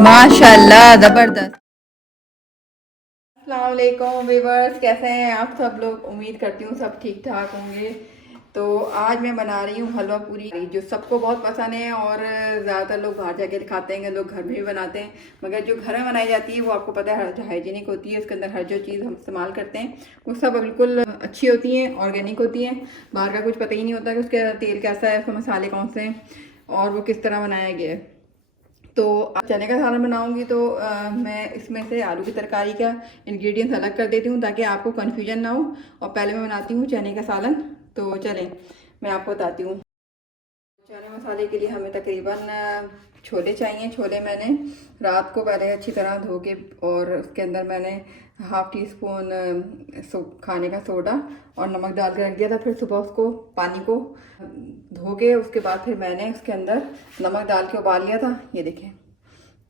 माशाल्लाह जबरदस्त। अस्सलाम वालेकुम व्यूवर्स, कैसे हैं आप सब लोग। उम्मीद करती हूँ सब ठीक ठाक होंगे। तो आज मैं बना रही हूँ हलवा पूरी, जो सबको बहुत पसंद है और ज़्यादातर लोग बाहर जाके खाते हैं, लोग घर में भी बनाते हैं। मगर जो घर में बनाई जाती है वो आपको पता है हाइजीनिक होती है। उसके अंदर हर जो चीज़ हम इस्तेमाल करते हैं वो सब बिल्कुल अच्छी होती हैं, ऑर्गेनिक होती हैं। बाहर का कुछ पता ही नहीं होता कि उसका तेल कैसा है, उसके मसाले कौन से हैं और वो किस तरह बनाया गया है। तो चने का सालन बनाऊंगी तो मैं इसमें से आलू की तरकारी का इंग्रेडिएंट्स अलग कर देती हूँ ताकि आपको कन्फ्यूजन ना हो। और पहले मैं बनाती हूँ चने का सालन। तो चलें मैं आपको बताती हूँ। चने मसाले के लिए हमें तकरीबन छोले चाहिए। छोले मैंने रात को पहले अच्छी तरह धो के और उसके अंदर मैंने हाफ़ टी स्पून खाने का सोडा और नमक डाल के रख दिया था। फिर सुबह उसको पानी को धो के उसके बाद फिर मैंने उसके अंदर नमक डाल के उबाल लिया था। ये देखें,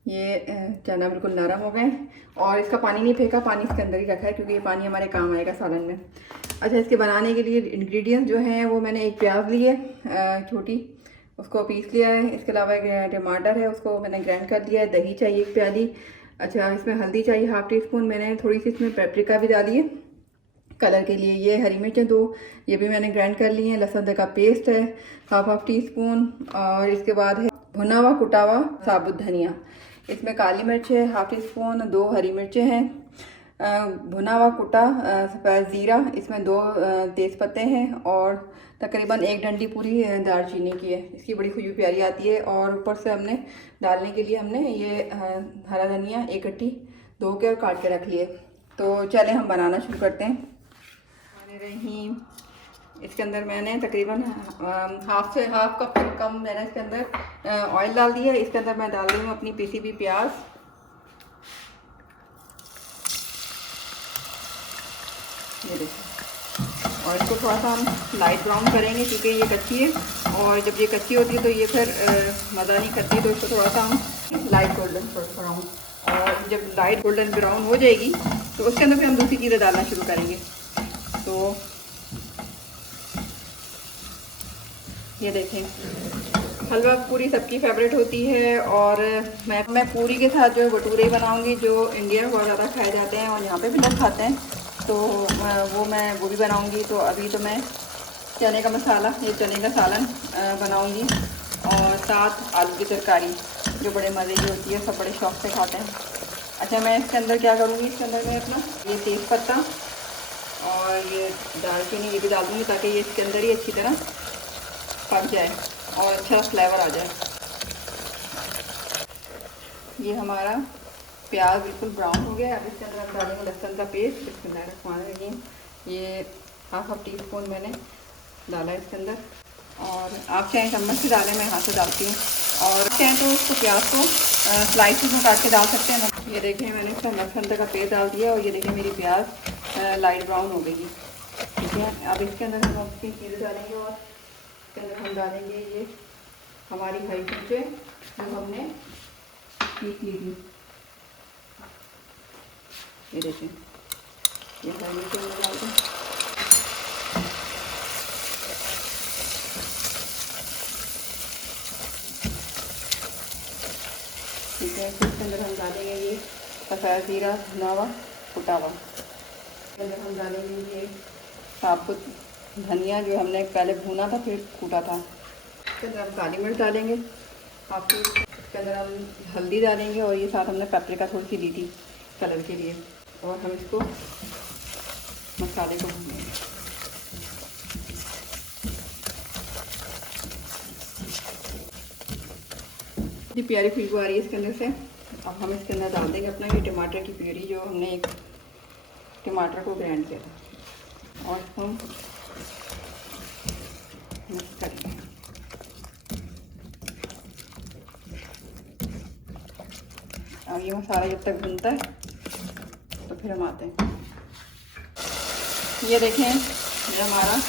ये चना बिल्कुल नरम हो गए और इसका पानी नहीं फेंका, पानी इसके अंदर ही रखा है क्योंकि ये पानी हमारे काम आएगा सालन में। अच्छा, इसके बनाने के लिए इंग्रेडिएंट्स जो हैं वो मैंने एक प्याज ली है छोटी, उसको पीस लिया है। इसके अलावा एक टमाटर है, उसको मैंने ग्राइंड कर लिया है। दही चाहिए 1 प्याली। अच्छा, इसमें हल्दी चाहिए हाफ़ टी स्पून। मैंने थोड़ी सी इसमें पेपरिका भी डाली है कलर के लिए। ये हरी मिर्चें 2, ये भी मैंने ग्राइंड कर ली हैं। लहसुन का पेस्ट है हाफ़ टी स्पून। और इसके बाद है भुना हुआ कुटा हुआ साबुत धनिया। इसमें काली मिर्च है हाफ़ टी स्पून, 2 हरी मिर्चें हैं, भुना हुआ कुटा सफ़ेद ज़ीरा, इसमें 2 तेज़पत्ते हैं और तकरीबन 1 डंडी पूरी दालचीनी की है। इसकी बड़ी खुशबू प्यारी आती है। और ऊपर से हमने डालने के लिए हमने ये हरा धनिया एक कट्टी धो के और काट के रख लिए। तो चलें हम बनाना शुरू करते हैं। रही इसके अंदर मैंने तकरीबन हाफ से हाफ कप से कम मैंने इसके अंदर ऑयल डाल दिया है। इसके अंदर मैं डाल रही हूँ अपनी पीसी हुई प्याज। ये देखिए, और इसको थोड़ा सा हम लाइट ब्राउन करेंगे क्योंकि ये कच्ची है और जब ये कच्ची होती है तो ये फिर मज़ा नहीं करती। तो इसको थोड़ा सा हम लाइट गोल्डन ब्राउन, और जब लाइट गोल्डन ब्राउन हो जाएगी तो उसके अंदर फिर हम दूसरी चीज़ें डालना शुरू करेंगे। तो ये देखें, हलवा पूरी सबकी फेवरेट होती है और मैं पूरी के साथ जो भटूरे बनाऊंगी जो इंडिया में बहुत ज़्यादा खाए जाते हैं और यहाँ पे भी लोग खाते हैं। तो वो भी बनाऊंगी। तो अभी तो मैं चने का मसाला, ये चने का सालन बनाऊंगी और साथ आलू की तरकारी जो बड़े मज़े की होती है, सब बड़े शौक़ से खाते हैं। अच्छा, मैं इसके अंदर क्या करूँगी, इसके अंदर मैं अपना ये तेज़पत्ता और ये दालचीनी ये भी डाल दूँगी ताकि ये इसके अंदर ही अच्छी तरह पक जाए और अच्छा फ्लेवर आ जाए। ये हमारा प्याज बिल्कुल ब्राउन हो गया है। अब इसके अंदर हम डालेंगे लहसुन का पेस्ट। बिस्मिल्लाहिर्रहमानिर्रहीम। ये हाफ टी स्पून मैंने डाला इसके अंदर, और आप चाहें चम्मच से डालें, मैं हाथ से डालती हूँ। और चाहें तो उसको प्याज को स्लाइसेस में काट के डाल सकते हैं। ये देखें, मैंने इसका लहसुन का पेस्ट डाल दिया और ये देखें मेरी प्याज लाइट ब्राउन हो गई है। ठीक है, अब इसके अंदर हम अपनी चीज़ें डालेंगे और इसके अंदर हम डालेंगे ये हमारी हरी मिर्चें जो हमने पीस ली थी। ये देखें, ये हरी मिर्चें डाल दें। ठीक है, इसके अंदर हम डालेंगे ये सफ़ेद ज़ीरा भुना हुआ कुटा हुआ। इसके अंदर हम डालेंगे ये साबुत धनिया जो हमने पहले भुना था फिर कूटा था। इसके अंदर हम काली मिर्च डालेंगे आपको। इसके अंदर हम हल्दी डालेंगे और ये साथ हमने पेपरिका थोड़ी सी दी थी कलर के लिए। और हम इसको मसाले को भूनेंगे। इतनी प्यारी खुशबू आ रही है इसके अंदर से। अब हम इसके अंदर डाल देंगे अपना ये टमाटर की प्यूरी, जो हमने एक टमाटर को ग्राइंड किया था, और इसको हम मिक्स करेंगे। अब ये मसाला जब तक भुनता है तो फिर हम आते हैं। ये देखें, ये हमारा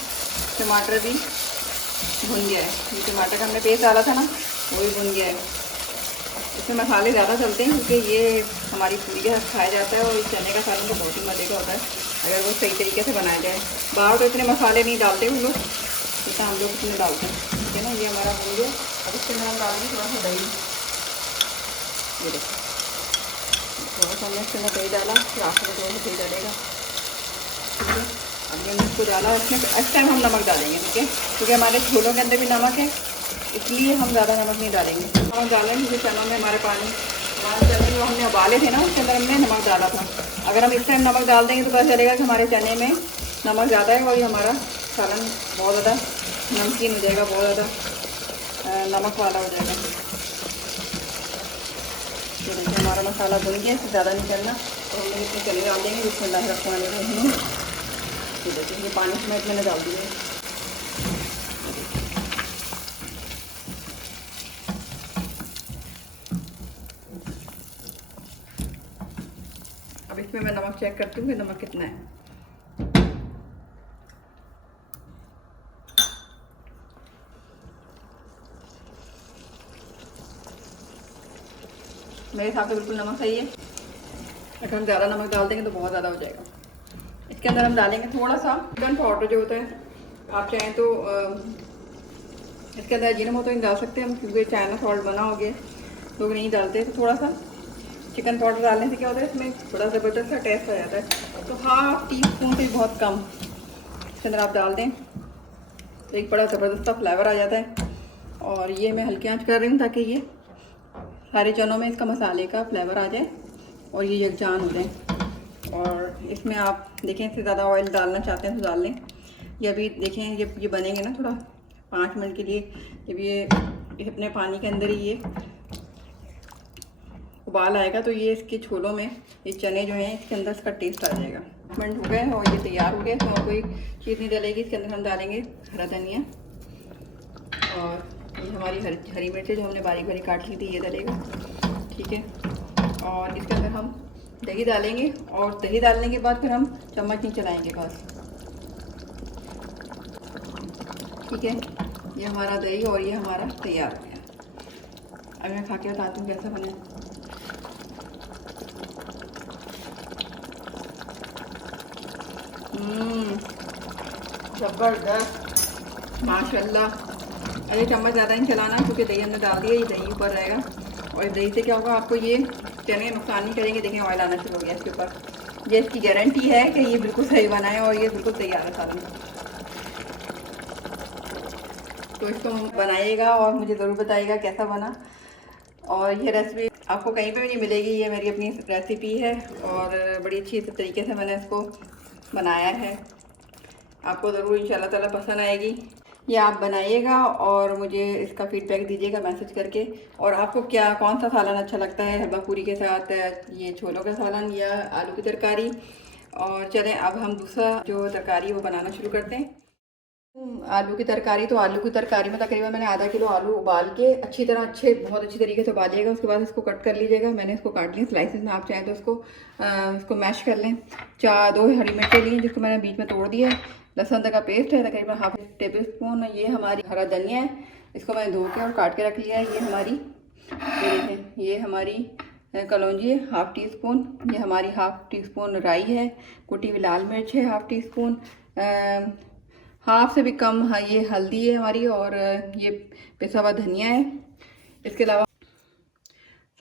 टमाटर भी भुन गया है। ये टमाटर का हमने पेस्ट डाला था ना, वो भी भुन गया है। इसमें मसाले ज़्यादा चलते हैं क्योंकि ये हमारी पूरी के साथ खाया जाता है और इस चने का सालन तो बहुत ही मज़े का होता है अगर वो सही तरीके से बनाया जाए। बाहर तो इतने मसाले नहीं डालते हम लोग जितना हम लोग इसमें डालते हैं। ठीक है ना, ये हमारा भुन गया। अब इसके अंदर हम डालेंगे थोड़ा सा दही। ये देखो, थोड़ा सा हमने इसके अंदर दही डाला, फिर आखिर में थोड़ा सा दही डालेगा। ठीक है, अभी हमने इसको डाला, इसमें इस टाइम हम नमक डालेंगे। ठीक है, क्योंकि हमारे छोलों के अंदर भी नमक है, इसलिए हम ज़्यादा नमक नहीं डालेंगे। नमक डालेंगे क्योंकि चनों में हमारे हमारे चने जो हमने उबाले थे ना, उसके अंदर हमने नमक डाला था। अगर हम इस टाइम नमक डाल देंगे तो पता चलेगा कि हमारे चने में नमक ज़्यादा है और ये हमारा सालन बहुत ज़्यादा नमकीन हो जाएगा, बहुत ज़्यादा नमक वाला हो जाएगा। तो देखिए हमारा मसाला भुन गया, इससे ज़्यादा नहीं करना। तो हम इसमें चने डाल देंगे, बिस्मिल्लाह रहमान रहीम। तो देखिए ये पानी समेत मैंने डाल दिया। अब इसमें मैं नमक चेक करती हूँ कि नमक कितना है। मेरे हिसाब से बिल्कुल नमक सही है। अगर हम ज़्यादा नमक डाल देंगे तो बहुत ज़्यादा हो जाएगा। इसके अंदर हम डालेंगे थोड़ा सा चिकन पाउडर जो होता है, आप चाहें तो इसके अंदर अजीनोमोटो नहीं डाल सकते हम, क्योंकि चाइना सॉल्ट बना हो गया, लोग नहीं डालते। तो थोड़ा सा चिकन पाउडर डालने से क्या होता है, इसमें बड़ा ज़बरदस्त सा टेस्ट आ जाता है। तो हाफ टी स्पून से बहुत कम इसके अंदर आप डाल दें तो एक बड़ा ज़बरदस्त सा फ्लेवर आ जाता है। और ये मैं हल्की आंच कर रही हूँ ताकि ये सारे चनों में इसका मसाले का फ्लेवर आ जाए और ये यकजान हो जाए। और इसमें आप देखें, इससे ज़्यादा ऑयल डालना चाहते हैं तो डाल लें। ये अभी देखें ये बनेंगे ना थोड़ा 5 मिनट के लिए, जब ये अपने पानी के अंदर ही ये उबाल आएगा तो ये इसके छोलों में ये चने जो हैं इसके अंदर इसका टेस्ट आ जाएगा। 5 मिनट हो गए और ये तैयार हो गया। तो और कोई चीज़ नहीं डलेगी, इसके अंदर हम डालेंगे हरा धनिया और ये हमारी हरी मिर्चें जो हमने बारीक बारीक काट ली थी, ये डलेगा। ठीक है, और इसके अंदर हम दही डालेंगे और दही डालने के बाद फिर हम चम्मच नहीं चलाएंगे बस। ठीक है, ये हमारा दही और ये हमारा तैयार हो गया। अब मैं खा के बताती हूँ कैसा बने। ज़बरदस्त, माशाल्लाह। अरे चम्मच ज़्यादा नहीं चलाना क्योंकि दही हमने डाल दिया, ये दही ऊपर रहेगा। और दही से क्या होगा, आपको ये चने नुकसान नहीं करेंगे। देखें ऑयल आना शुरू हो गया इसके ऊपर। ये इसकी गारंटी है कि ये बिल्कुल सही बना है और ये बिल्कुल तैयार है सालन। तो इसको बनाइएगा और मुझे ज़रूर बताइएगा कैसा बना। और ये रेसिपी आपको कहीं पर भी नहीं मिलेगी, ये मेरी अपनी रेसिपी है और बड़ी अच्छी तरीके से मैंने इसको बनाया है। आपको ज़रूर इंशाल्लाह ताला पसंद आएगी। ये आप बनाइएगा और मुझे इसका फीडबैक दीजिएगा मैसेज करके। और आपको क्या कौन सा सालन अच्छा लगता है, हलवा पूरी के साथ, ये छोलों का सालन या आलू की तरकारी। और चलें अब हम दूसरा जो तरकारी वो बनाना शुरू करते हैं। आलू की तरकारी, तो आलू की तरकारी में तकरीबन मैंने आधा किलो आलू उबाल के अच्छी तरह बहुत अच्छी तरीके से उबालिएगा। उसके बाद इसको कट कर लीजिएगा। मैंने इसको काट लिया स्लाइसेस में, आप चाहें तो इसको मैश कर लें। 2 हरी मिर्चें ली जिसको मैंने बीच में तोड़ दिया। लहसुन का पेस्ट है तकरीबन हाफ टेबल स्पून। ये हमारी हरा धनिया है, इसको मैंने धो के और काट के रख लिया है। ये देखें ये हमारी कलौंजी है हाफ टी स्पून। ये हमारी हाफ टी स्पून राई है। कुटी हुई लाल मिर्च है हाफ टी स्पून। हाफ से भी कम ये हल्दी है हमारी। और ये पिसा हुआ धनिया है। इसके अलावा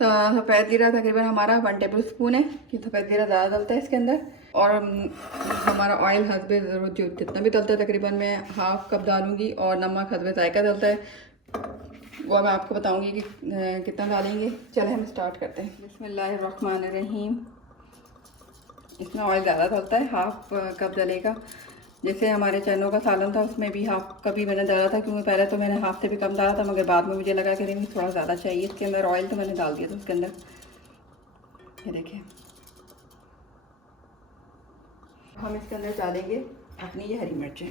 सफ़ेद जीरा तकरीबन हमारा 1 टेबल स्पून है, कि सफ़ेद जीरा ज़्यादा डलता है इसके अंदर। और हमारा ऑयल हस्बे ज़रूरत जो जितना भी डलता है तकरीबन मैं हाफ कप डालूँगी। और नमक हस्बे जायका डलता है, वो मैं आपको बताऊँगी कि कितना डालेंगे। चले हम स्टार्ट करते हैं। बिस्मिल्लाहिर्रहमानिर्रहीम। इसमें ऑयल ज़्यादा डलता है, हाफ कप डलेगा। जैसे हमारे चनों का सालन था उसमें भी हाफ कप ही मैंने डाला था, क्योंकि पहले तो मैंने हाफ से भी कम डाला था, मगर बाद में मुझे लगा कि नहीं थोड़ा ज़्यादा चाहिए इसके अंदर ऑयल, तो मैंने डाल दिया था उसके अंदर। ये देखें, हम इसके अंदर डालेंगे अपनी ये हरी मिर्चें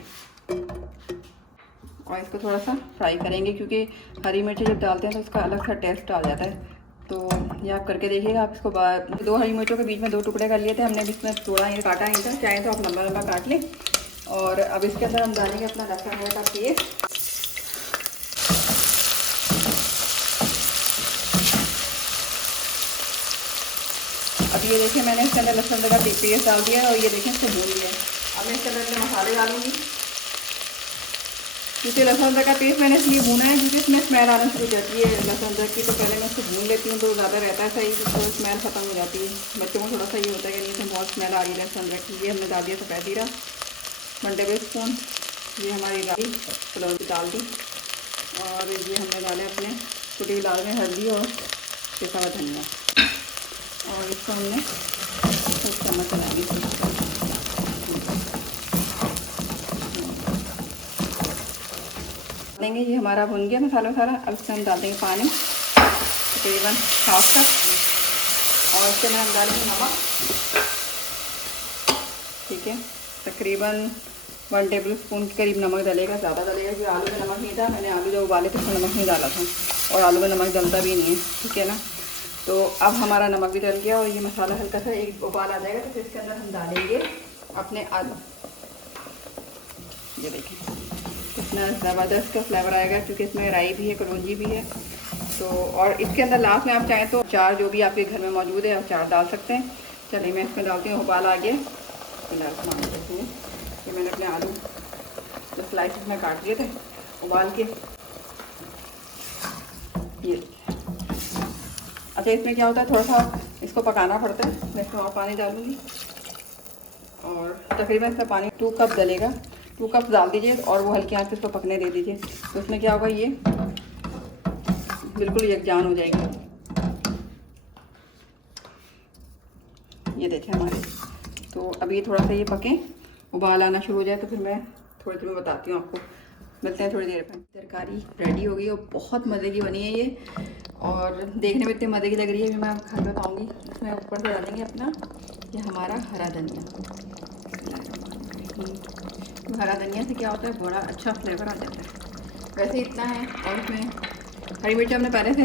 और इसको थोड़ा सा फ्राई करेंगे, क्योंकि हरी मिर्चें जब डालते हैं तो उसका अलग सा टेस्ट आ जाता है। तो ये आप करके देखिएगा। आप इसको 2 हरी मिर्चों के बीच में 2 टुकड़े कर लिए थे हमने, इसमें थोड़ा ये काटा नहीं था, चाहे तो आप लंबा लंबा काट लें। और अब इसके अंदर हम डालेंगे अपना लहसुन का पेस्ट। अब ये देखिए मैंने इसके अंदर लहसुन का पेस्ट डाल दिया और ये देखें इसको भून लिया। अब मैं इसके अंदर अपने मसाले डालूंगी। क्योंकि लहसुन अदरक का पेस्ट मैंने इसलिए भूना है क्योंकि इसमें स्मेल आना शुरू हो जाती है लहसुन अदरक की। तो पहले मैं उसको भून लेती हूँ तो ज़्यादा रहता है सही, तो स्मेल ख़त्म हो जाती है। बच्चों को थोड़ा सा ये होता है कि नहीं इसमें बहुत स्मेल आ रही है लहसुन अदरक की। ये हमने डाल दिया सफ़ेद जीरा 1 टेबल स्पून, ये हमारी राई कलौंजी डाल दी, और ये हमने डाले अपने कुटी हुई लाल में हल्दी और पिसा हुआ धनिया, और इसको हमने 1 चम्मच डालेंगे। देंगे ये हमारा भुन गया मसाला वसाला। अब इसमें हम डाल देंगे पानी तकरीबन 1/2 कप, और इसके अंदर हम डालेंगे नमक, ठीक है, तकरीबन 1 टेबल स्पून के करीब नमक डलेगा। ज़्यादा डलेगा क्योंकि आलू में नमक नहीं था, मैंने आलू जब उबाले तो उसमें नमक नहीं डाला था, और आलू में नमक डलता भी नहीं है, ठीक है ना। तो अब हमारा नमक भी डल गया और ये मसाला हल्का सा एक उबाल आ जाएगा तो फिर इसके अंदर हम डालेंगे अपने आलू। ये देखें कितना ज़बरदस्त का फ्लेवर आएगा क्योंकि इसमें राई भी है, कलौंजी भी है। तो और इसके अंदर लास्ट में आप चाहें तो अचार जो भी आपके घर में मौजूद है अचार डाल सकते हैं। चलिए मैं इसमें डालती हूँ, उबाल आ गया। ये मैंने अपने आलू जो स्लाइसेस में काट लिए थे उबाल के, ये अच्छा इसमें क्या होता है थोड़ा सा इसको पकाना पड़ता है। मैं इसमें और पानी डालूँगी और तकरीबन इसमें पानी 2 कप डलेगा। 2 कप डाल दीजिए और वो हल्की आंच पे इसको पकने दे दीजिए। तो उसमें क्या होगा, ये बिल्कुल यकजान हो जाएगी। ये देखें हमारे, तो अभी थोड़ा सा ये पकें, उबाल आना शुरू हो जाए तो फिर मैं थोड़ी देर में बताती हूँ आपको। मिलते हैं थोड़ी देर में। तरकारी रेडी हो गई और बहुत मज़े की बनी है ये, और देखने में इतनी मज़े की लग रही है कि मैं घर में खाऊँगी। इसमें ऊपर से डालेंगे अपना ये हमारा हरा धनिया। हरा धनिया से क्या होता है, बड़ा अच्छा फ्लेवर आ जाता है। वैसे इतना है, और इसमें हरी मिर्च हमने पहले से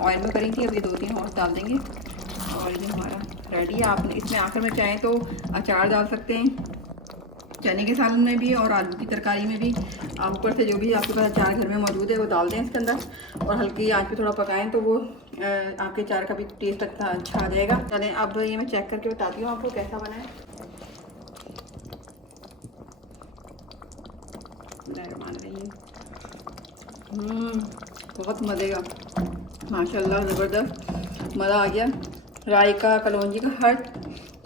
ऑयल में करी थी, अभी 2-3 और डाल देंगे और ये हमारा रेडी है। आप इसमें आखिर में चाहें तो अचार डाल सकते हैं, चने के सालन में भी और आलू की तरकारी में भी। आप ऊपर से जो भी आपके पास अचार घर में मौजूद है वो डाल दें इसके अंदर, और हल्की आंच पे थोड़ा पकाएं तो वो आपके अचार का भी टेस्ट अच्छा आ जाएगा। चलें अब ये मैं चेक करके बताती हूँ आपको कैसा बना है। बहुत मज़े का, माशाल्लाह ज़बरदस्त मज़ा आ गया। राई का, कलौंजी का, हर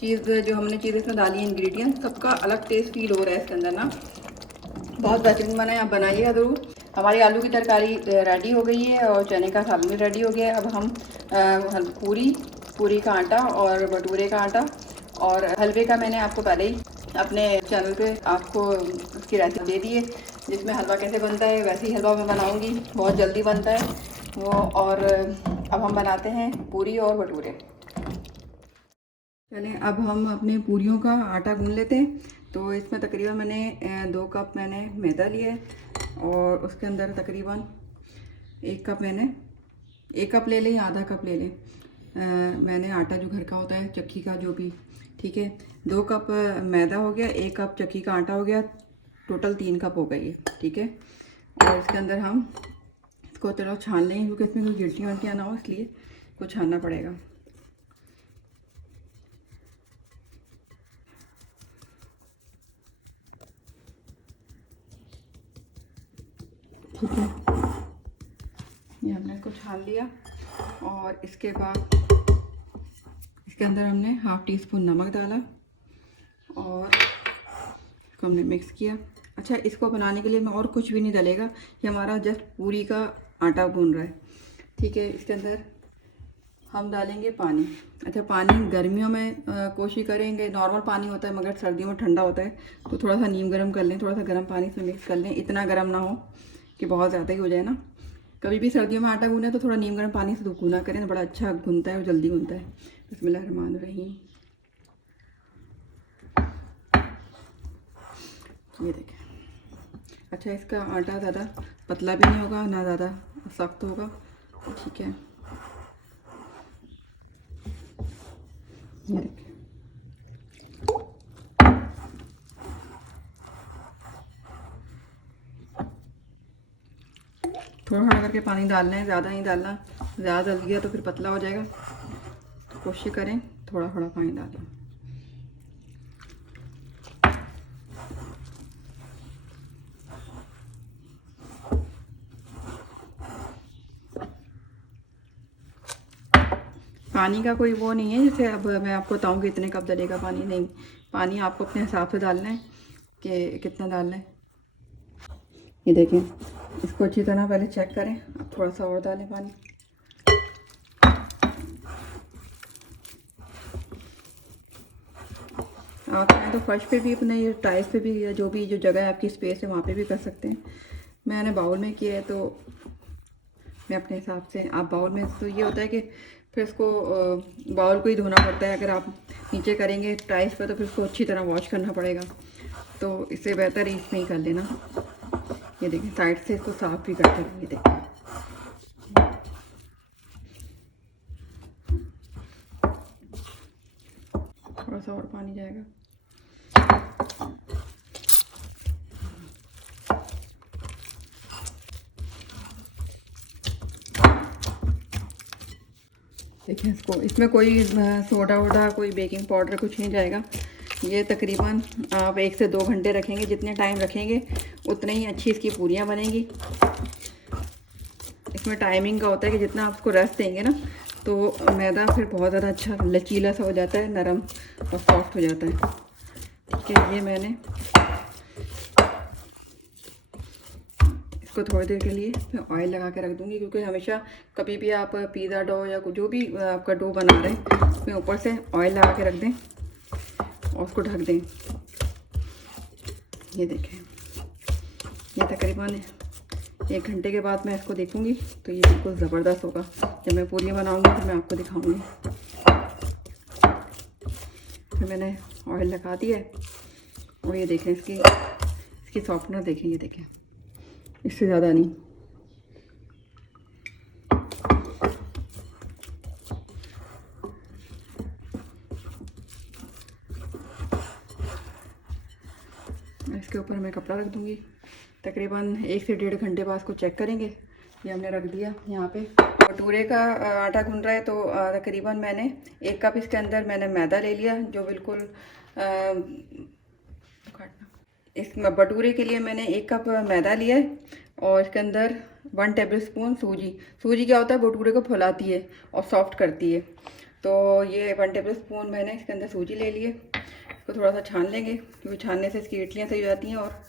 चीज़ जो हमने चीज़ इसमें डाली है, इंग्रेडिएंट सबका अलग टेस्ट फील हो रहा है इसके अंदर ना। बहुत बेहतरीन बना है, आप बनाइएगा ज़रूर। हमारी आलू की तरकारी रेडी हो गई है और चने का सालन भी रेडी हो गया है। अब हम पूरी का आटा और भटूरे का आटा और हलवे का मैंने आपको पहले ही अपने चैनल पे आपको उसकी रेसिपी दे दी है, जिसमें हलवा कैसे बनता है वैसे ही हलवा मैं बनाऊंगी, बहुत जल्दी बनता है वो। और अब हम बनाते हैं पूरी और भटूरे। चलें अब हम अपने पूरियों का आटा गूंद लेते हैं। तो इसमें तकरीबन मैंने 2 कप मैंने मैदा लिया है और उसके अंदर तकरीबन 1 कप मैंने 1 कप ले लें, आधा कप ले लें मैंने आटा जो घर का होता है चक्की का जो भी, ठीक है। 2 कप मैदा हो गया, 1 कप चक्की का आटा हो गया, टोटल 3 कप हो गई है, ठीक है। और इसके अंदर हम इसको चलो छान लेंगे क्योंकि इसमें कोई गिल्टियाँ वल्टियाँ ना हो, इसलिए इसको छानना पड़ेगा। ठीक है, ये हमने इसको छान लिया और इसके बाद इसके अंदर हमने 1/2 टीस्पून नमक डाला और इसको हमने मिक्स किया। अच्छा, इसको बनाने के लिए मैं और कुछ भी नहीं डलेगा, ये हमारा जस्ट पूरी का आटा भून रहा है, ठीक है। इसके अंदर हम डालेंगे पानी। अच्छा, पानी गर्मियों में कोशिश करेंगे नॉर्मल पानी होता है, मगर सर्दियों में ठंडा होता है तो थोड़ा सा नीम गर्म कर लें, थोड़ा सा गर्म पानी इसमें मिक्स कर लें। इतना गर्म ना हो कि बहुत ज़्यादा ही हो जाए ना। कभी भी सर्दियों में आटा गूंदे तो थोड़ा नीम गर्म पानी से गूंदा करें, बड़ा अच्छा गूंदता है और जल्दी गूंदता है। बिस्मिल्लाहिर्रहमानिर्रहीम। ये देखें, अच्छा इसका आटा ज़्यादा पतला भी नहीं होगा ना ज़्यादा सख्त होगा, ठीक है। ये देखें, थोड़ा थोड़ा करके पानी डालना है, ज़्यादा नहीं डालना, ज़्यादा जल गया तो फिर पतला हो जाएगा। तो कोशिश करें थोड़ा थोड़ा पानी डालें। पानी का कोई वो नहीं है, जैसे अब मैं आपको बताऊँ कि इतने कप डलेगा पानी, नहीं। पानी आपको अपने हिसाब से डालना है कि कितना डालना है। ये देखें, इसको अच्छी तरह पहले चेक करें। अब थोड़ा सा और डालें पानी। आप चाहें तो फर्श पे भी, अपने टाइल्स पे भी, या जो भी जो जगह है आपकी स्पेस है वहाँ पे भी कर सकते हैं। मैंने बाउल में किया है तो मैं अपने हिसाब से। आप बाउल में तो ये होता है कि फिर इसको बाउल को ही धोना पड़ता है। अगर आप नीचे करेंगे टाइल्स पे तो फिर उसको अच्छी तरह वॉश करना पड़ेगा, तो इससे बेहतर इसमें ही कर लेना। ये देखें, साइड से इसको साफ़ भी करते हैं। ये देखें, थोड़ा सा और पानी जाएगा। देखिए, इसको, इसमें कोई सोडा वोडा, कोई बेकिंग पाउडर कुछ नहीं जाएगा। ये तकरीबन आप 1 से 2 घंटे रखेंगे। जितने टाइम रखेंगे उतने ही अच्छी इसकी पूरियाँ बनेंगी। इसमें टाइमिंग का होता है कि जितना आप उसको रेस्ट देंगे ना, तो मैदा फिर बहुत ज़्यादा अच्छा लचीला सा हो जाता है, नरम और सॉफ्ट हो जाता है। ठीक है, ये मैंने इसको थोड़ी देर के लिए मैं ऑयल लगा के रख दूँगी, क्योंकि हमेशा कभी भी आप पिज़्ज़ा डो या जो भी आपका डो बना रहे हैं उसमें ऊपर से ऑयल लगा के रख दें और उसको ढक दें। ये देखें, ये तकरीबन 1 घंटे के बाद मैं इसको देखूंगी तो ये बिल्कुल ज़बरदस्त होगा। जब मैं पूरी बनाऊंगी तो मैं आपको दिखाऊंगी। फिर मैंने ऑयल लगा दिया है और ये देखें, इसकी सॉफ्टनेस देखें। ये देखें, इससे ज़्यादा नहीं। इसके ऊपर मैं कपड़ा रख दूंगी। तकरीबन 1 से 1.5 घंटे बाद इसको चेक करेंगे। ये हमने रख दिया यहाँ पे। भटूरे का आटा गूंद रहा है तो तकरीबन मैंने 1 कप इसके अंदर मैंने मैदा ले लिया, जो बिल्कुल इस भटूरे के लिए मैंने 1 कप मैदा लिया है। और इसके अंदर 1 टेबल स्पून सूजी। सूजी क्या होता है, भटूरे को फुलाती है और सॉफ्ट करती है। तो ये 1 टेबल स्पून मैंने इसके अंदर सूजी ले लिए। इसको थोड़ा सा छान लेंगे, क्योंकि छानने से इसकी इडलियाँ सही हो जाती हैं और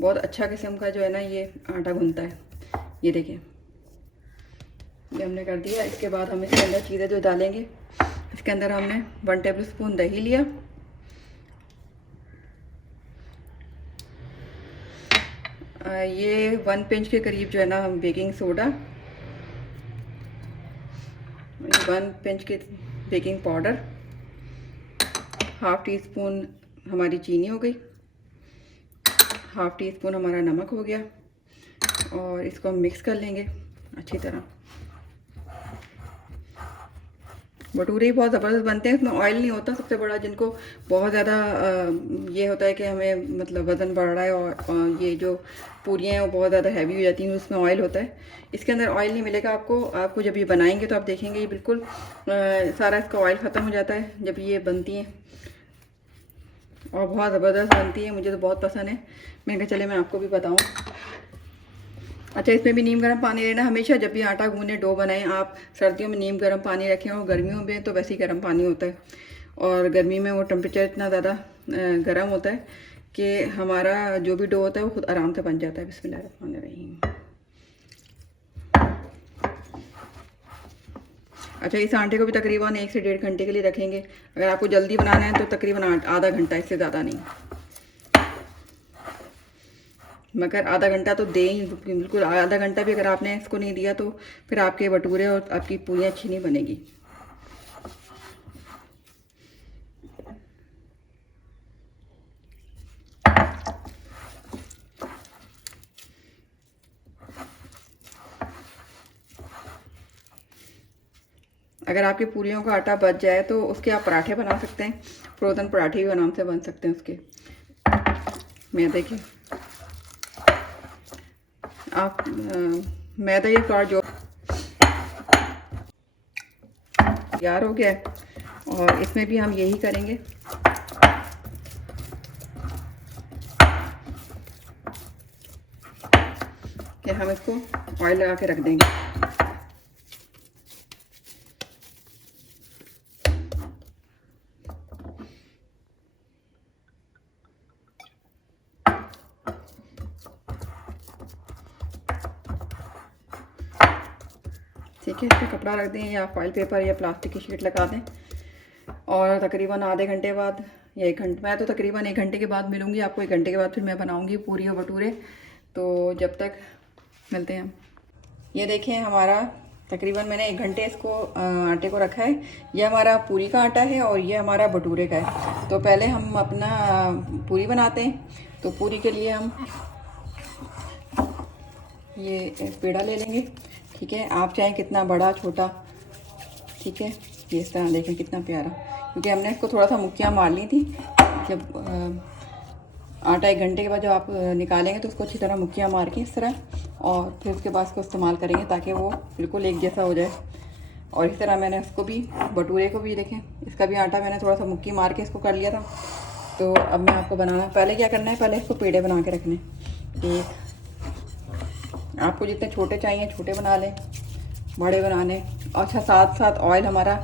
बहुत अच्छा किस्म का जो है ना ये आटा गूंथता है। ये देखिए, ये हमने कर दिया। इसके बाद हम इसके अंदर चीज़ें जो डालेंगे, इसके अंदर हमने 1 टेबल स्पून दही लिया, ये 1 पिंच के करीब जो है ना बेकिंग सोडा, 1 पिंच के बेकिंग पाउडर, ½ टीस्पून हमारी चीनी हो गई, ½ टीस्पून हमारा नमक हो गया। और इसको हम मिक्स कर लेंगे अच्छी तरह। भटूरे बहुत ज़बरदस्त बनते हैं, इसमें ऑयल नहीं होता। सबसे बड़ा जिनको बहुत ज़्यादा ये होता है कि हमें मतलब वज़न बढ़ रहा है और ये जो पूरियाँ हैं वो बहुत ज़्यादा हैवी हो जाती हैं, उसमें ऑयल होता है। इसके अंदर ऑयल नहीं मिलेगा आपको जब ये बनाएंगे तो आप देखेंगे ये बिल्कुल सारा इसका ऑयल ख़त्म हो जाता है जब ये बनती हैं, और बहुत ज़बरदस्त बनती है। मुझे तो बहुत पसंद है। मैंने कहा चले मैं आपको भी बताऊँ। अच्छा, इसमें भी नीम गर्म पानी लेना हमेशा। जब भी आटा गूंदे, डो बनाएं, आप सर्दियों में नीम गर्म पानी रखें और गर्मियों में तो वैसे ही गर्म पानी होता है। और गर्मी में वो टेम्परेचर इतना ज़्यादा गर्म होता है कि हमारा जो भी डो होता है वो खुद आराम से बन जाता है। बिस्मिल्लाहिर्रहमानिर्रहीम। अच्छा, इस आटे को भी तकरीबन 1 से 1.5 घंटे के लिए रखेंगे। अगर आपको जल्दी बनाना है तो तकरीबन आधा घंटा, इससे ज़्यादा नहीं। मगर आधा घंटा तो दें ही, बिल्कुल आधा घंटा भी अगर आपने इसको नहीं दिया तो फिर आपके भटूरे और आपकी पूरियाँ अच्छी नहीं बनेगी। अगर आपकी पूरियों का आटा बच जाए तो उसके आप पराठे बना सकते हैं। फ्रोज़न पराठे भी आराम से बन सकते हैं उसके। मैदे के आप मैदा या फ्लोर जो तैयार हो गया है, और इसमें भी हम यही करेंगे। कि हम इसको ऑयल लगा के रख देंगे। ठीक है, इस पर कपड़ा रख दें या फॉइल पेपर या प्लास्टिक की शीट लगा दें और तकरीबन आधे घंटे बाद या 1 घंटे, मैं तो तकरीबन 1 घंटे के बाद मिलूँगी आपको। 1 घंटे के बाद फिर मैं बनाऊँगी पूरी और भटूरे। तो जब तक मिलते हैं। ये देखें हमारा तकरीबन मैंने 1 घंटे इसको आटे को रखा है। ये हमारा पूरी का आटा है और ये हमारा भटूरे का है। तो पहले हम अपना पूरी बनाते हैं। तो पूरी के लिए हम ये पेड़ा ले लेंगे। ठीक है, आप चाहें कितना बड़ा छोटा। ठीक है, ये इस तरह देखें कितना प्यारा, क्योंकि हमने इसको थोड़ा सा मुक्कियाँ मार ली थी। जब आटा 1 घंटे के बाद जब आप निकालेंगे तो उसको अच्छी तरह मुक्कियाँ मार के इस तरह, और फिर उसके बाद इसको इस्तेमाल करेंगे ताकि वो बिल्कुल एक जैसा हो जाए। और इस तरह मैंने इसको भी, भटूरे को भी देखें, इसका भी आटा मैंने थोड़ा सा मुक्की मार के इसको कर लिया था। तो अब मैं आपको बनाना, पहले क्या करना है, पहले इसको पेड़े बना के रखने। एक, आपको जितने छोटे चाहिए छोटे बना लें, बड़े बनाने। अच्छा, साथ साथ ऑयल हमारा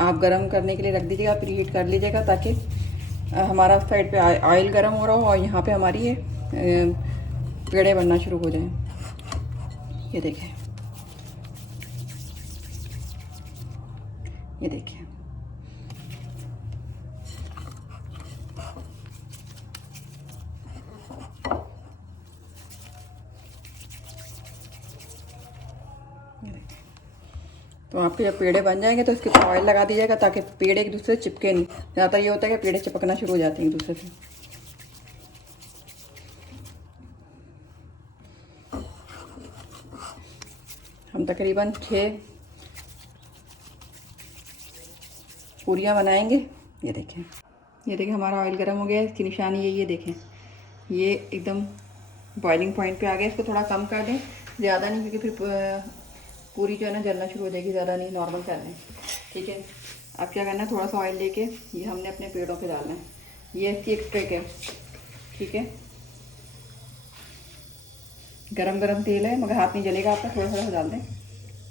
आप गरम करने के लिए रख दीजिएगा, प्री हीट कर लीजिएगा, ताकि हमारा साइड पे ऑयल गरम हो रहा हो और यहाँ पे हमारी ये पेड़े बनना शुरू हो जाएं। ये देखें, ये देखें, तो आपके जब पेड़े बन जाएंगे तो इसके ऊपर ऑयल लगा दीजिएगा ताकि पेड़ एक दूसरे से चिपके नहीं। ज़्यादातर ये होता है कि पेड़े चिपकना शुरू हो जाते हैं एक दूसरे से। हम तकरीबन 6 पूरियाँ बनाएंगे। ये देखें, ये देखें हमारा ऑयल गर्म हो गया है। इसकी निशानी ये देखें, ये एकदम बॉइलिंग पॉइंट पे आ गया। इसको थोड़ा कम कर दें, ज़्यादा नहीं, क्योंकि फिर पूरी जो है ना जलना शुरू हो जाएगी। ज़्यादा नहीं, नॉर्मल कर लें। ठीक है, अब क्या करना है, थोड़ा सा ऑयल लेके ये हमने अपने पेड़ों पे डालना है। ये इसकी एक ट्रिक है। ठीक है, गरम गरम तेल है, मगर हाथ नहीं जलेगा आपका, थोड़ा थोड़ा डाल दें।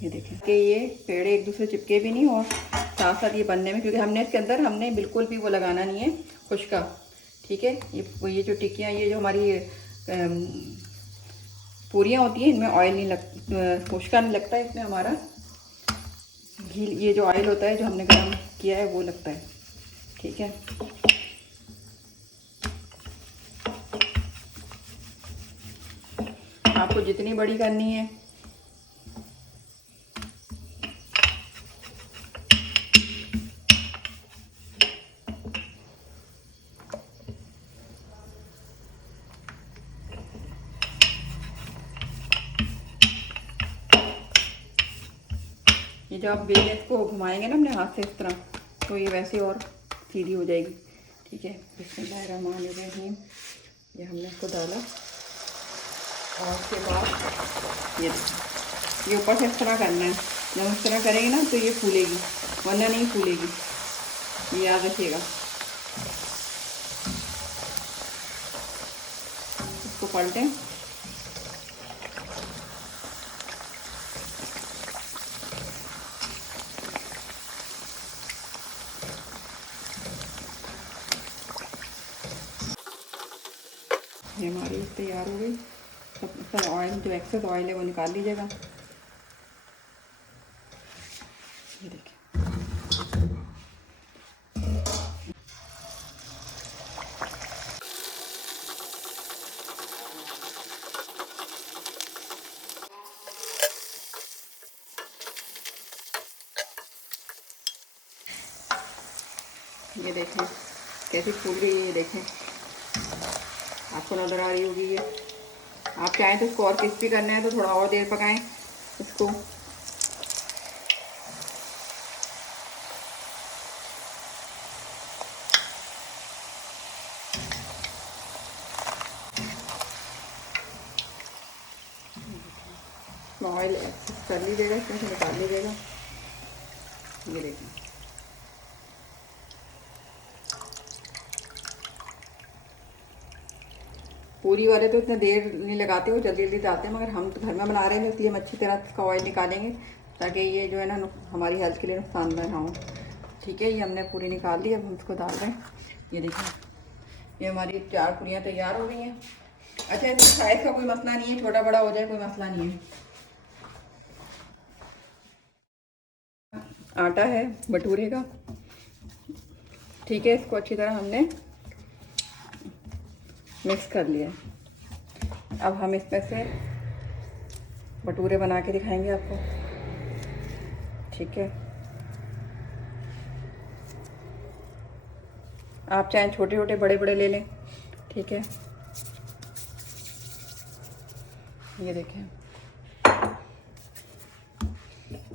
ये देखें कि ये पेड़े एक दूसरे चिपके भी नहीं, और साथ साथ ये बनने में, क्योंकि हमने इसके अंदर हमने बिल्कुल भी वो लगाना नहीं है खुश्का। ठीक है, ये जो टिक्कियाँ, ये जो हमारी पूरियाँ होती हैं, इनमें ऑयल नहीं खुश्का नहीं लगता है। इसमें हमारा घी, ये जो ऑयल होता है जो हमने गरम किया है वो लगता है। ठीक है, आपको जितनी बड़ी करनी है ये, जो आप बेल इसको घुमाएंगे ना अपने हाथ से इस तरह, तो ये वैसे और सीधी हो जाएगी। ठीक है, बिस्मिल्लाहिर्रहमानिर्रहीम। ये हमने इसको डाला और उसके बाद ये ऊपर से इस तरह करना है। जब इस तरह करेंगे ना तो ये फूलेगी, वरना नहीं फूलेगी, ये याद रखिएगा। इसको पलटें। ये हमारी तैयार हो गई। सब ऑयल, जो एक्सेस ऑयल है वो निकाल लीजिएगा। ये देखिए, ये देखें कैसी फूल गई है। ये देखें, आपको नज़र आ रही होगी ये। आप चाहें तो इसको और क्रिस्पी करना है तो थोड़ा और देर पकाएं इसको। ऑयल कर लीजिएगा, इसमें से निकाल लीजिएगा। ये देखें, पूरी वाले तो इतना देर नहीं लगाते हो, जल्दी जल्दी डालते हैं, मगर हम तो घर में बना रहे हैं इसलिए हम अच्छी तरह इसका ऑयल निकालेंगे ताकि ये जो है ना हमारी हेल्थ के लिए नुकसानदायक ना हो। ठीक है, ये हमने पूरी निकाल ली। अब हम इसको डाल रहे हैं। ये देखिए, ये हमारी 4 पूरियाँ तैयार हो गई हैं। अच्छा, इसमें साइज़ का कोई मसला नहीं है, छोटा बड़ा हो जाए कोई मसला नहीं है। आटा है भटूरे का। ठीक है, इसको अच्छी तरह हमने मिक्स कर लिया। अब हम इसमें से भटूरे बना के दिखाएंगे आपको। ठीक है, आप चाहे छोटे छोटे बड़े बड़े ले लें। ठीक है, ये देखें,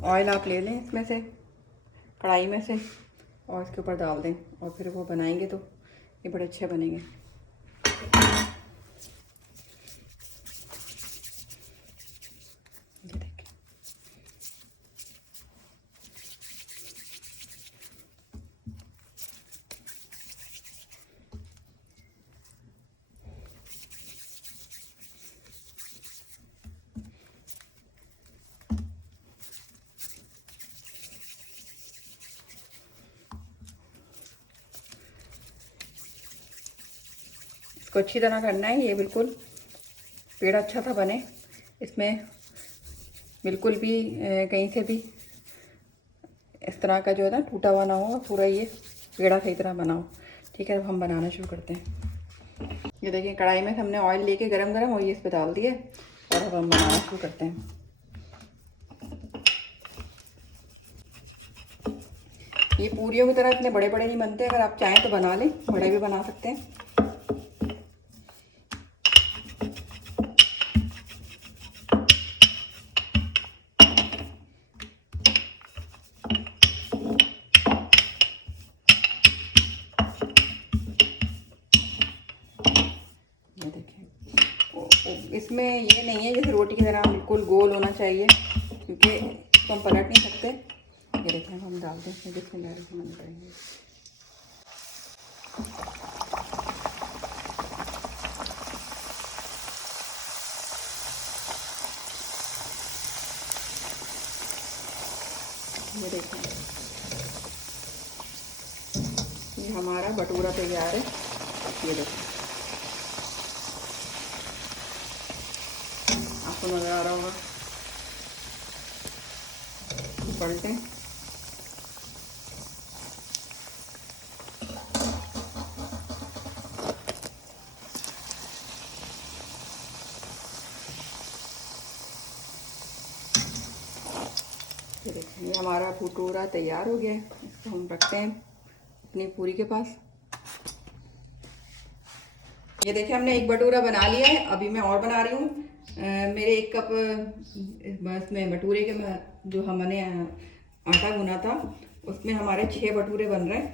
ऑयल आप ले लें इसमें से, कढ़ाई में से, और इसके ऊपर डाल दें और फिर वो बनाएंगे तो ये बड़े अच्छे बनेंगे। ये देखें, इसको अच्छी तरह करना है। ये बिल्कुल पेड़ा अच्छा सा बने, इसमें बिल्कुल भी कहीं से भी इस तरह का जो है ना टूटा हुआ ना हो, पूरा ये पेड़ा सही तरह बनाओ। ठीक है, अब हम बनाना शुरू करते हैं। ये देखिए, कढ़ाई में हमने ऑयल लेके गरम गरम और ये इस पर डाल दिए और अब हम बनाना शुरू करते हैं। ये पूरियों की तरह इतने बड़े बड़े नहीं बनते, अगर आप चाहें तो बना लें, बड़े भी बना सकते हैं। ये देखिए, इसमें ये नहीं है जैसे रोटी की तरह बिल्कुल गोल होना चाहिए, क्योंकि इसको हम पलट नहीं सकते। ये देखिए, हम डाल दें इसमें, बिस्मिल्लाहिर्रहमानिर्रहीम करेंगे। ये देखिए, ये हमारा भटूरा तैयार है। ये देखिए, आपको नज़र आ रहा होगा। पलटें, ये देखिए, ये हमारा भटूरा तैयार हो गया है। इसको हम रखते हैं अपनी पूरी के पास। ये देखिए, हमने एक भटूरा बना लिया है। अभी मैं और बना रही हूँ। मेरे 1 कप बस में भटूरे के जो हमने आटा गुना था, उसमें हमारे 6 भटूरे बन रहे हैं।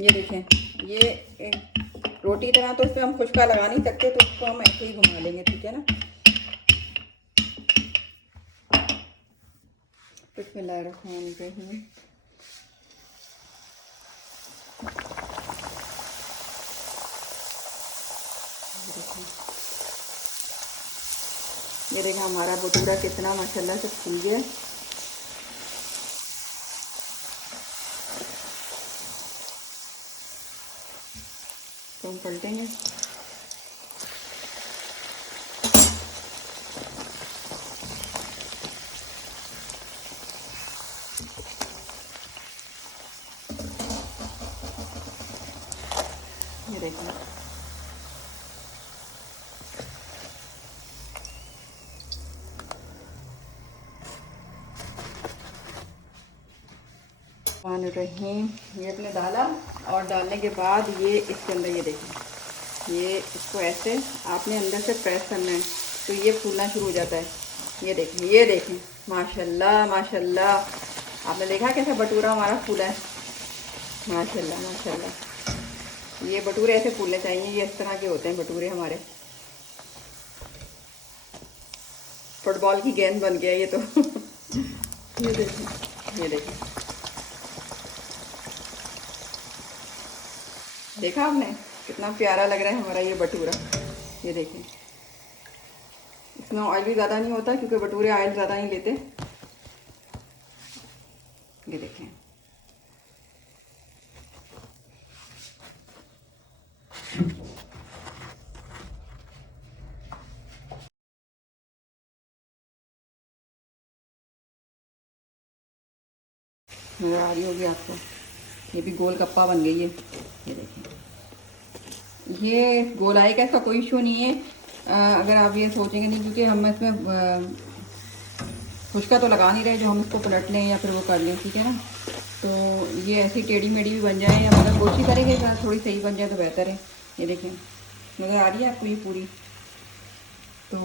ये देखें, ये रोटी तरह तो इसमें हम खुशका लगा नहीं सकते, तो इसको हम ऐसे ही घुमा लेंगे। ठीक है ना। बिस्मिल्लाहिर्रहमानिर्रहीम। ये देखिए, हमारा भटूरा कितना माशाल्लाह से फूल गया। तो हम पलटेंगे। ये देखिए, रहीम, ये अपने डाला और डालने के बाद ये इसके अंदर, ये देखिए, ये इसको ऐसे आपने अंदर से प्रेस करना है तो ये फूलना शुरू हो जाता है। ये देखें, ये देखें, माशाल्लाह माशाल्लाह। आपने देखा कैसे भटूरा हमारा फूला है। माशाल्लाह माशाल्लाह। ये भटूरे ऐसे फूलने चाहिए, ये इस तरह के होते हैं भटूरे हमारे। फुटबॉल की गेंद बन गया ये तो। ये देखिए, ये देखिए, देखा आपने कितना प्यारा लग रहा है हमारा ये भटूरा। ये देखें, इसमें ऑयल भी ज़्यादा नहीं होता क्योंकि भटूरे ऑयल ज़्यादा नहीं लेते। ये देखें, नज़र आ रही होगी आपको। ये भी गोल गप्पा बन गई है, ये देखिए। ये गोलाई का इसका कोई इशू नहीं है, अगर आप ये सोचेंगे नहीं, क्योंकि हम इसमें खुशका तो लगा नहीं रहे जो हम इसको पलट लें या फिर वो कर लें, ठीक है ना। तो ये ऐसी टेढ़ी मेढ़ी भी बन जाए, या मतलब कोशिश करेंगे थोड़ी सही बन जाए तो बेहतर है। ये देखें, नज़र आ रही है आपको ये पूरी। तो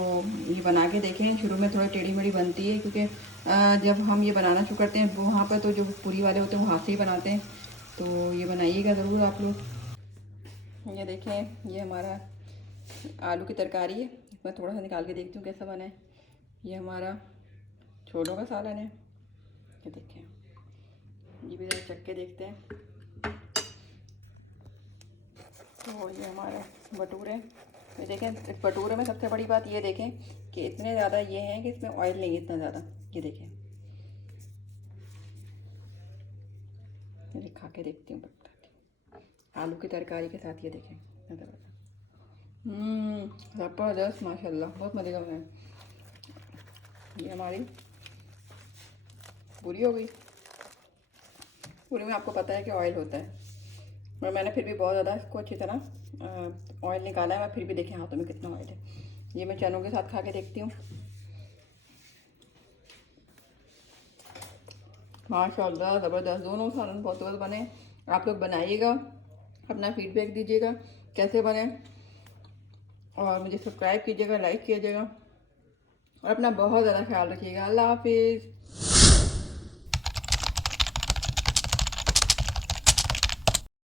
ये बना के देखें। शुरू में थोड़ी टेढ़ी मेढ़ी बनती है, क्योंकि जब हम ये बनाना शुरू करते हैं वहाँ पर तो जो पूरी वाले होते हैं वो हाथ से ही बनाते हैं। तो ये बनाइएगा ज़रूर आप लोग। ये देखें, ये हमारा आलू की तरकारी है। मैं थोड़ा सा निकाल के देखती हूँ कैसा बना है। ये हमारा छोलों का सालन है, ये देखें। ये भी ज़रा चख के देखते हैं। तो ये हमारा भटूरे, ये देखें। इस भटूरे में सबसे बड़ी बात ये देखें कि इतने ज़्यादा ये हैं कि इसमें ऑयल नहीं है इतना ज़्यादा। ये देखें, मैं खा के देखती हूँ आलू की तरकारी के साथ। ये देखें, ज़बरदस्त, माशाल्लाह, बहुत मज़े का बना है। ये हमारी पूरी हो गई। पूरी में आपको पता है कि ऑयल होता है, और मैंने फिर भी बहुत ज़्यादा इसको अच्छी तरह ऑयल निकाला है। मैं फिर भी देखें हाथों में कितना ऑयल है। ये मैं चनों के साथ खा के देखती हूँ। माशाल्लाह, ज़बरदस्त, दोनों सालन बहुत बहुत बने। आप लोग बनाइएगा, अपना फीडबैक दीजिएगा कैसे बने, और मुझे सब्सक्राइब कीजिएगा, लाइक कीजिएगा, और अपना बहुत ज़्यादा ख्याल रखिएगा। अल्लाह हाफिज़।